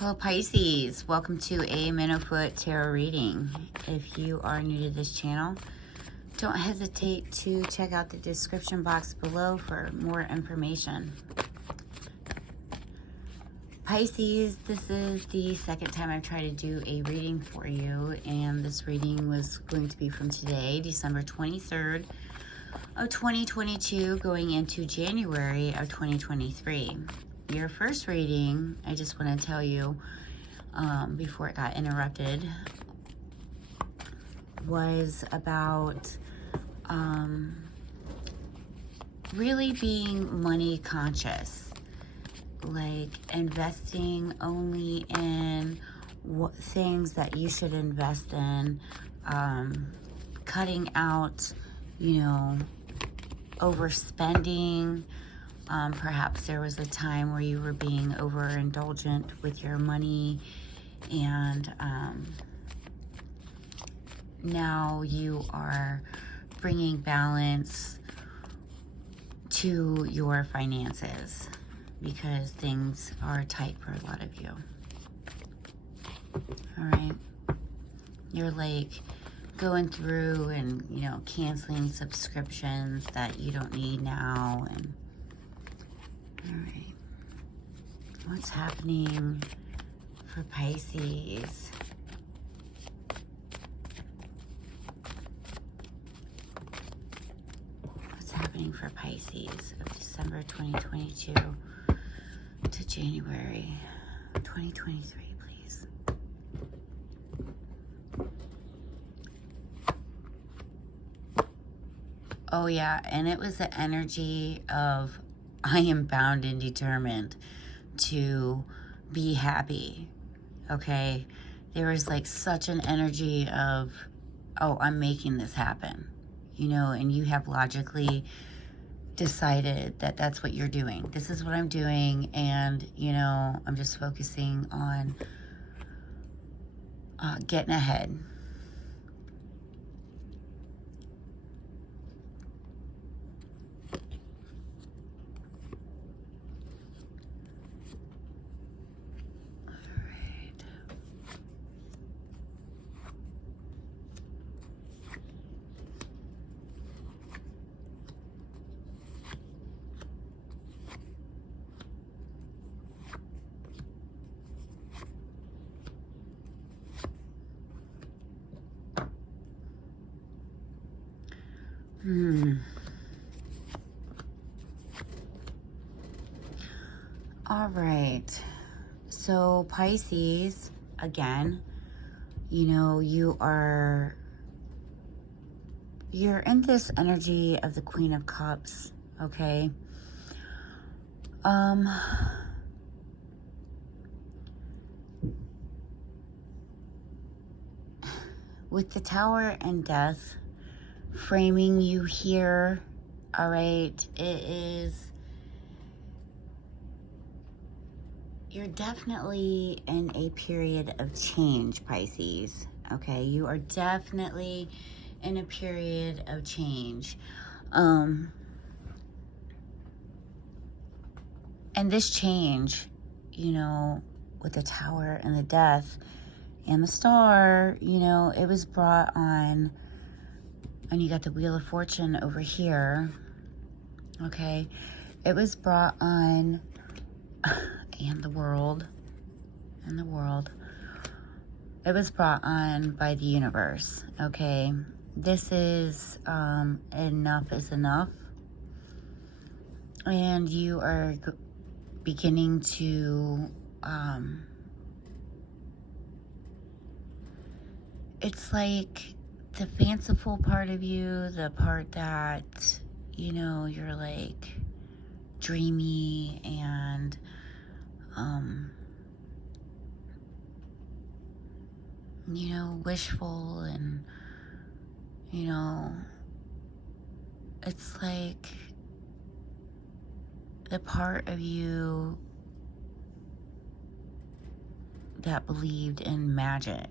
Hello Pisces, welcome to a Minnow-Foot Tarot reading. If you are new to this channel, don't hesitate to check out the description box below for more information. Pisces, this is the second time I've tried to do a reading for you, and this reading was going to be from today, December 23rd of 2022, going into January of 2023. Your first reading, I just want to tell you, before it got interrupted, was about really being money conscious, like investing only in things that you should invest in, cutting out, overspending. Perhaps there was a time where you were being overindulgent with your money, and now you are bringing balance to your finances because things are tight for a lot of you. All right. You're like going through and, canceling subscriptions that you don't need now. And all right. What's happening for Pisces? What's happening for Pisces of December 2022 to January 2023, please? Oh yeah, and it was the energy of I am bound and determined to be happy, okay? There was like such an energy of, oh, I'm making this happen, and you have logically decided that that's what you're doing. This is what I'm doing, and, I'm just focusing on getting ahead. All right. So Pisces, again, you're in this energy of the Queen of Cups, okay? With the Tower and Death framing you here, all right, you're definitely in a period of change, Pisces, okay? You are definitely in a period of change. And this change, with the Tower and the Death and the Star, it was brought on, and you got the Wheel of Fortune over here, okay? It was brought on, and the world. It was brought on by the universe, okay? This is enough is enough. And you are beginning to, it's like the fanciful part of you, the part that, you're like dreamy and, wishful, and, it's like the part of you that believed in magic,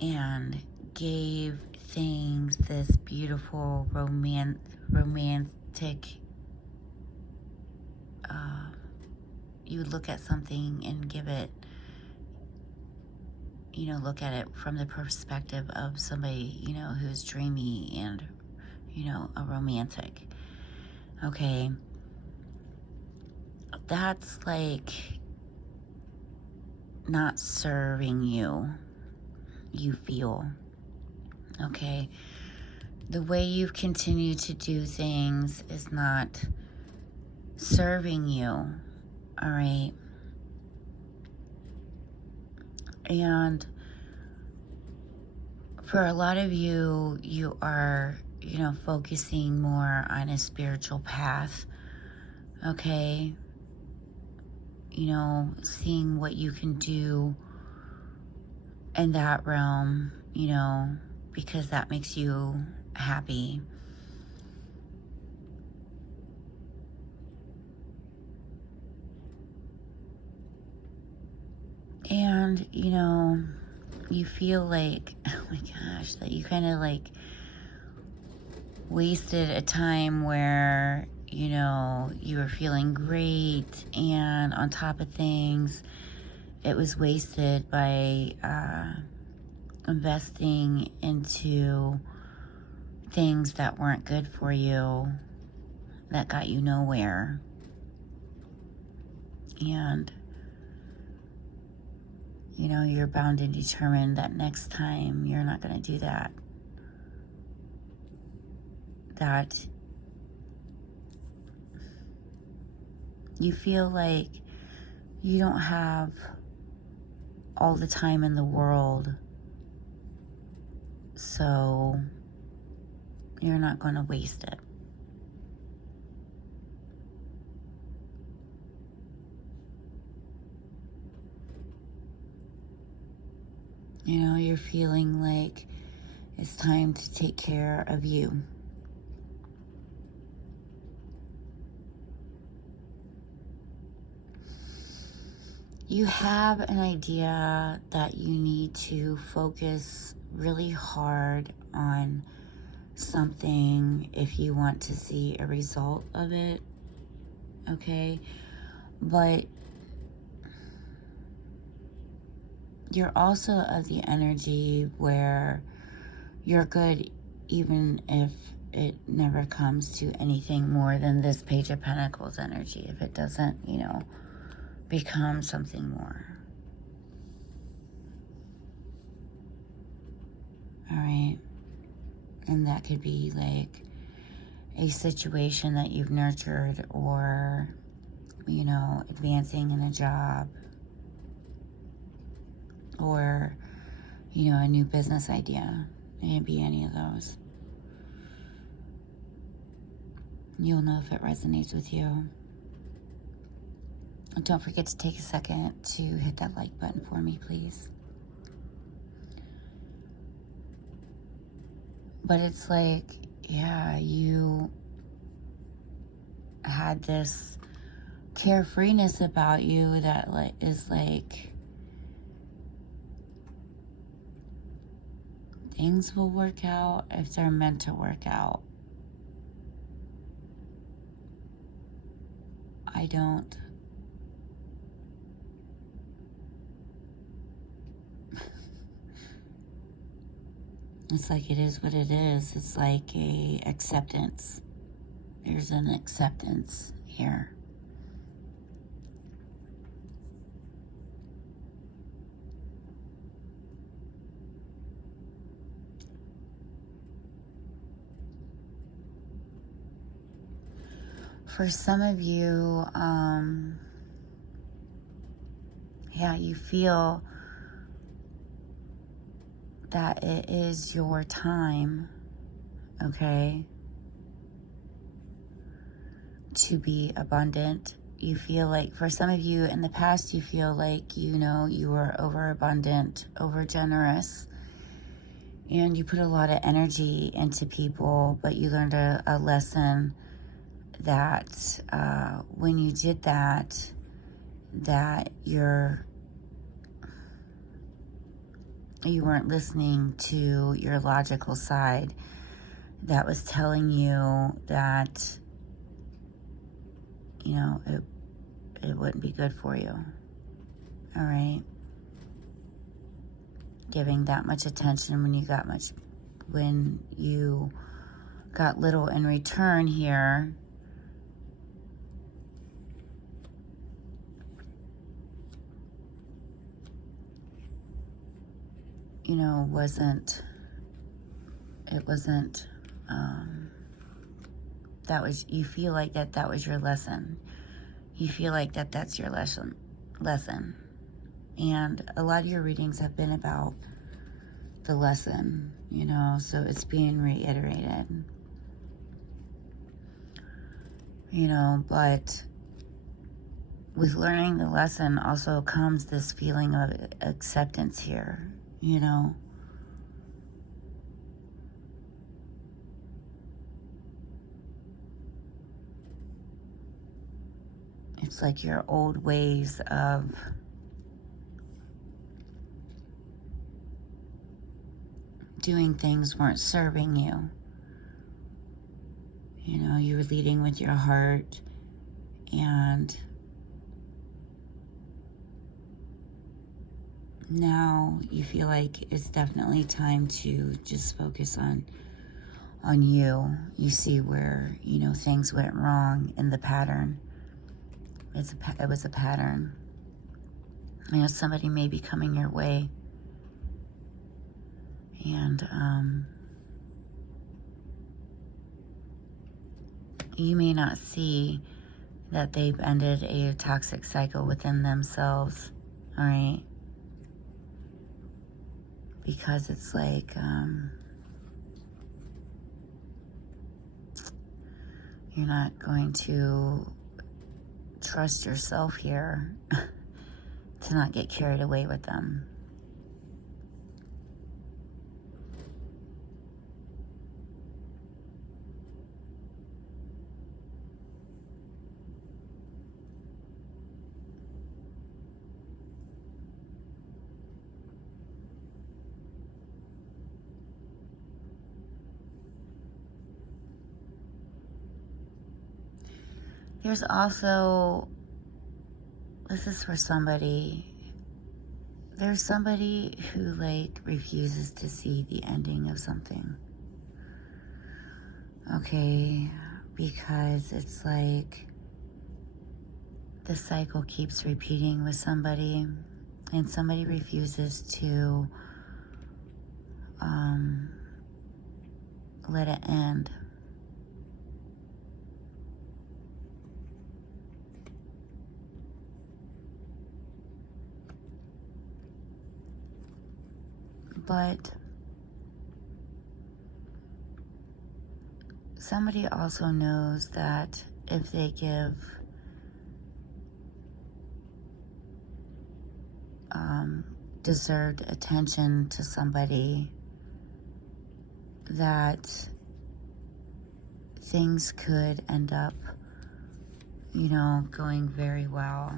and gave things this beautiful romantic you look at something and give it, look at it from the perspective of somebody, who's dreamy and, a romantic. Okay. That's like not serving you feel. Okay. The way you've continued to do things is not serving you. All right. And for a lot of you, you are, focusing more on a spiritual path. Okay. Seeing what you can do in that realm, because that makes you happy. And, you feel like, oh my gosh, that you kind of like wasted a time where, you were feeling great, and on top of things, it was wasted by investing into things that weren't good for you, that got you nowhere. And, you're bound and determined that next time you're not going to do that. That you feel like you don't have all the time in the world, so you're not going to waste it. You're feeling like it's time to take care of you. You have an idea that you need to focus really hard on something if you want to see a result of it, okay? But you're also of the energy where you're good even if it never comes to anything more than this Page of Pentacles energy, if it doesn't, become something more. All right. And that could be like a situation that you've nurtured, or, advancing in a job, or, a new business idea. It could be any of those. You'll know if it resonates with you. And don't forget to take a second to hit that like button for me, please. But it's like, yeah, you had this carefreeness about you that is like, things will work out if they're meant to work out. I don't. It's like, it is what it is. It's like a acceptance. There's an acceptance here. For some of you, you feel that it is your time, okay, to be abundant. You feel like, for some of you in the past, you feel like, you were overabundant, over generous, and you put a lot of energy into people, but you learned a lesson that when you did that you weren't listening to your logical side that was telling you that, it wouldn't be good for you. All right? Giving that much attention when you got little in return here, you know, you feel like that was your lesson. You feel like that's your lesson. And a lot of your readings have been about the lesson, you know, so it's being reiterated. You know, but with learning the lesson also comes this feeling of acceptance here, you know. It's like your old ways of doing things weren't serving you. You know, you were leading with your heart, and now you feel like it's definitely time to just focus on you. You see where, you know, things went wrong in the pattern. It was a pattern. You know, somebody may be coming your way, and you may not see that they've ended a toxic cycle within themselves, all right? Because it's like, you're not going to trust yourself here to not get carried away with them. There's also, this is for somebody, there's somebody who like refuses to see the ending of something. Okay, because it's like the cycle keeps repeating with somebody, and somebody refuses to let it end. But somebody also knows that if they give deserved attention to somebody, that things could end up, you know, going very well.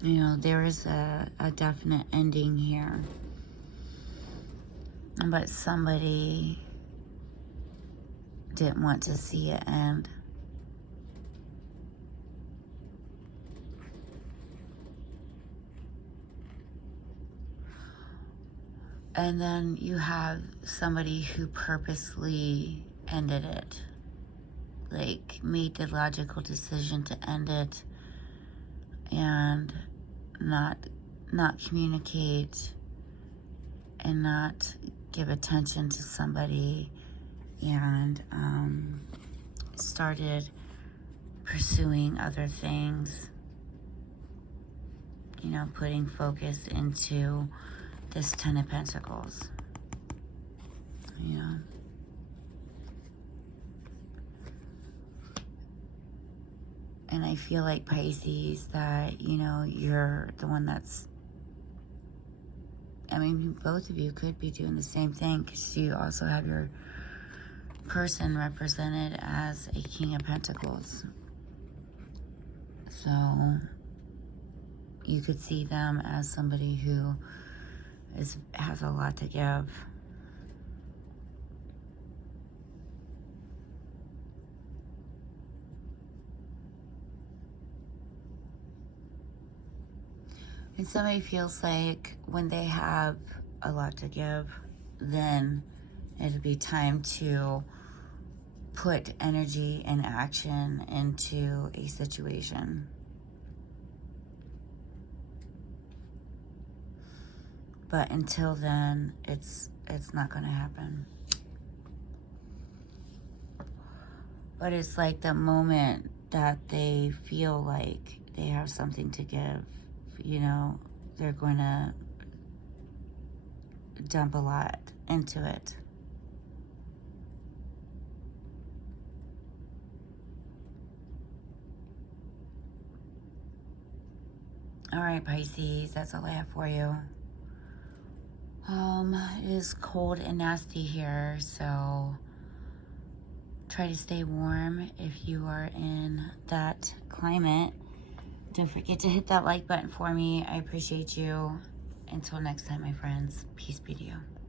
You know, there is a definite ending here. But somebody didn't want to see it end. And then you have somebody who purposely ended it. Like, made the logical decision to end it and not communicate and not give attention to somebody, and started pursuing other things, you know, putting focus into this 10 of Pentacles, you know. And I feel like, Pisces, that, you know, you're the one that's, I mean, both of you could be doing the same thing, because you also have your person represented as a King of Pentacles. So you could see them as somebody who has a lot to give. And somebody feels like when they have a lot to give, then it'll be time to put energy and action into a situation. But until then, it's not going to happen. But it's like the moment that they feel like they have something to give, you know, they're going to dump a lot into it. All right, Pisces, that's all I have for you. It is cold and nasty here, so try to stay warm if you are in that climate. Don't forget to hit that like button for me. I appreciate you. Until next time, my friends, peace be to you.